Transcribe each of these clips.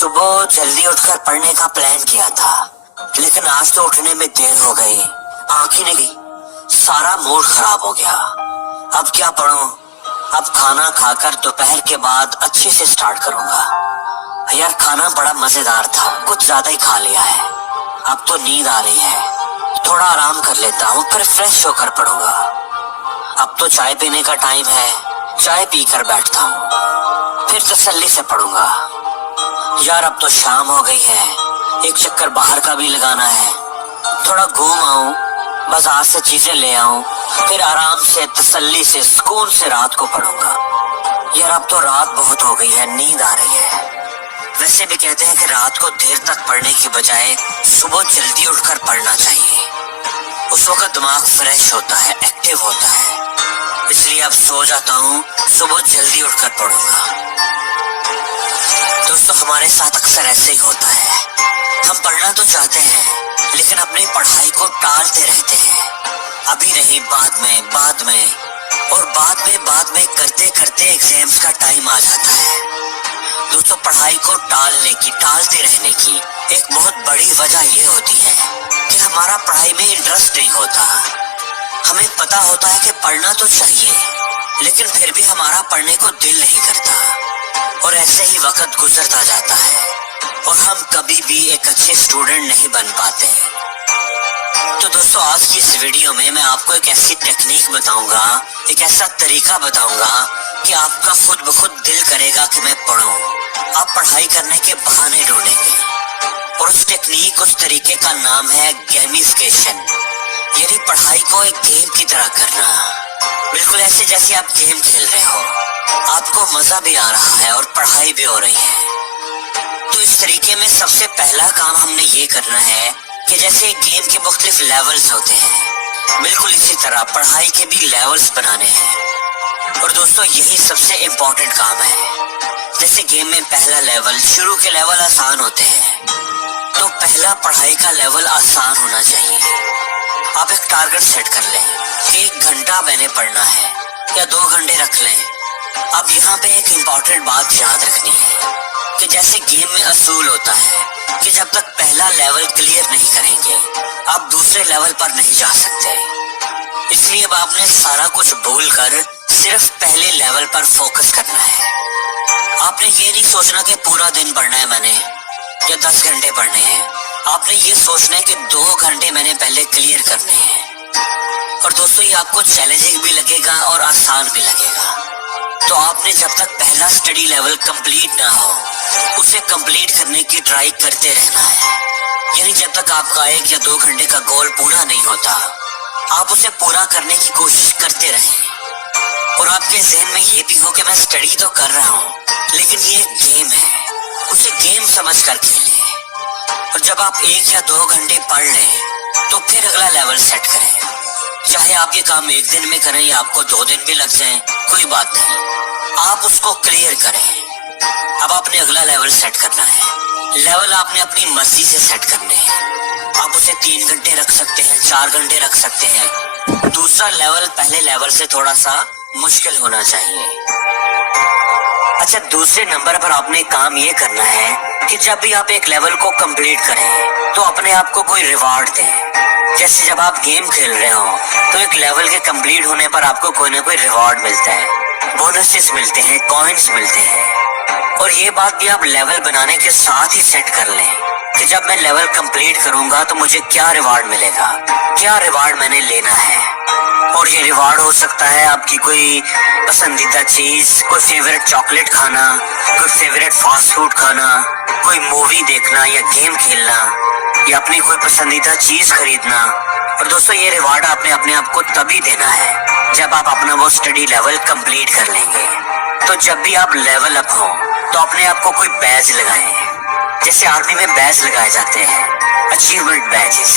सुबह जल्दी उठकर पढ़ने का प्लान किया था, लेकिन आज तो उठने में देर हो गई। आँख ही नहीं गई, सारा मूड खराब हो गया। अब क्या पढूं? अब खाना खाकर दोपहर के बाद अच्छे से स्टार्ट करूंगा। यार खाना बड़ा मजेदार था, कुछ ज्यादा ही खा लिया है। अब तो नींद आ रही है, थोड़ा आराम कर लेता हूँ, फिर फ्रेश होकर पढ़ूंगा। अब तो चाय पीने का टाइम है, चाय पीकर बैठता हूँ, फिर तसल्ली से पढ़ूंगा। यार अब तो शाम हो गई है, एक चक्कर बाहर का भी लगाना है। थोड़ा घूम आऊं, बाजार से चीजें ले आऊं, फिर आराम से तसल्ली से सुकून से रात को पढ़ूंगा। यार अब तो रात बहुत हो गई है, नींद आ रही है। वैसे भी कहते हैं कि रात को देर तक पढ़ने की बजाय सुबह जल्दी उठकर पढ़ना चाहिए। उस वक्त दिमाग फ्रेश होता है, एक्टिव होता है। इसलिए अब सो जाता हूँ, सुबह जल्दी उठकर पढ़ूंगा। दोस्तों हमारे साथ अक्सर ऐसे ही होता है, हम पढ़ना तो चाहते हैं लेकिन अपनी पढ़ाई को टालते रहते हैं। अभी नहीं, बाद में करते करते एग्जाम्स का टाइम आ जाता है। दोस्तों पढ़ाई को टालते रहने की एक बहुत बड़ी वजह ये होती है कि हमारा पढ़ाई में इंटरेस्ट नहीं होता। हमें पता होता है कि पढ़ना तो चाहिए, लेकिन फिर भी हमारा पढ़ने को दिल नहीं करता, और ऐसे ही वक्त गुजरता जाता है और हम कभी भी एक अच्छे स्टूडेंट नहीं बन पाते। तो दोस्तों आज की इस वीडियो में मैं आपको एक ऐसी टेक्निक बताऊंगा, एक ऐसा तरीका बताऊंगा कि आपका खुद ब खुद दिल करेगा कि मैं पढूं। आप पढ़ाई करने के बहाने ढूंढेंगे, और उस टेक्निक, उस तरीके का नाम है गेमिफिकेशन, यानी पढ़ाई को एक गेम की तरह करना। बिल्कुल ऐसे जैसे आप गेम खेल रहे हो, आपको मजा भी आ रहा है और पढ़ाई भी हो रही है। तो इस तरीके में सबसे पहला काम हमने ये करना है कि जैसे गेम के मुख्तलिफ लेवल्स होते हैं, बिल्कुल इसी तरह पढ़ाई के भी लेवल्स बनाने हैं। और दोस्तों यही सबसे इम्पोर्टेंट काम है। जैसे गेम में पहला लेवल, शुरू के लेवल आसान होते हैं, तो पहला पढ़ाई का लेवल आसान होना चाहिए। आप एक टारगेट सेट कर लें कि 1 घंटा मैंने पढ़ना है, या 2 घंटे रख लें। अब यहाँ पे एक इम्पोर्टेंट बात याद रखनी है कि जैसे गेम में असूल होता है कि जब तक पहला लेवल क्लियर नहीं करेंगे आप दूसरे लेवल पर नहीं जा सकते। इसलिए अब आपने सारा कुछ भूल कर सिर्फ पहले लेवल पर फोकस करना है। आपने ये नहीं सोचना कि पूरा दिन पढ़ना है मैंने, या 10 घंटे पढ़ने हैं। आपने ये सोचना है कि 2 घंटे मैंने पहले क्लियर करने हैं। और दोस्तों ये आपको चैलेंजिंग भी लगेगा और आसान भी लगेगा। तो आपने जब तक पहला स्टडी लेवल कंप्लीट ना हो, उसे कंप्लीट करने की ट्राई करते रहना है। यानी जब तक आपका 1 या 2 घंटे का गोल पूरा नहीं होता, आप उसे पूरा करने की कोशिश करते रहें। और आपके ज़हन में ये भी हो कि मैं स्टडी तो कर रहा हूँ, लेकिन ये एक गेम है, उसे गेम समझ कर खेलें। और जब आप 1 या 2 घंटे पढ़ लें तो फिर अगला लेवल सेट करें। चाहे आप ये काम 1 दिन में करें या आपको 2 दिन भी लग जाए, कोई बात नहीं, आप उसको क्लियर करें। अब आपने अगला लेवल सेट करना है। लेवल आपने अपनी मर्जी से सेट करने हैं। आप उसे 3 घंटे रख सकते हैं, 4 घंटे रख सकते हैं। दूसरा लेवल पहले लेवल से थोड़ा सा मुश्किल होना चाहिए। अच्छा, दूसरे नंबर पर आपने काम ये करना है कि जब भी आप एक लेवल को कंप्लीट करें तो अपने आप को कोई रिवार्ड दें। जैसे जब आप गेम खेल रहे हो तो एक लेवल के कंप्लीट होने पर आपको कोई ना कोई रिवार्ड मिलता है, बोनसेस मिलते हैं, कॉइन्स मिलते हैं। और ये बात भी आप लेवल बनाने के साथ ही सेट कर लें कि जब मैं लेवल कंप्लीट करूंगा तो मुझे क्या रिवार्ड मिलेगा, क्या रिवार्ड मैंने लेना है। और ये रिवार्ड हो सकता है आपकी कोई पसंदीदा चीज, कोई फेवरेट चॉकलेट खाना, कोई फेवरेट फास्ट फूड खाना, कोई मूवी देखना या गेम खेलना, या अपनी कोई पसंदीदा चीज खरीदना। और दोस्तों ये रिवार्ड आपने अपने आप को तभी देना है जब आप अपना वो स्टडी लेवल कंप्लीट कर लेंगे। तो जब भी आप लेवल अप हो तो अपने आप को कोई बैज लगाएं। जैसे आर्मी में बैज लगाए जाते हैं, अचीवमेंट बैजेस।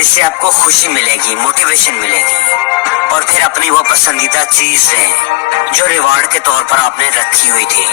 इससे आपको खुशी मिलेगी, मोटिवेशन मिलेगी, और फिर अपनी वो पसंदीदा चीज लें जो रिवार्ड के तौर पर आपने रखी हुई थी।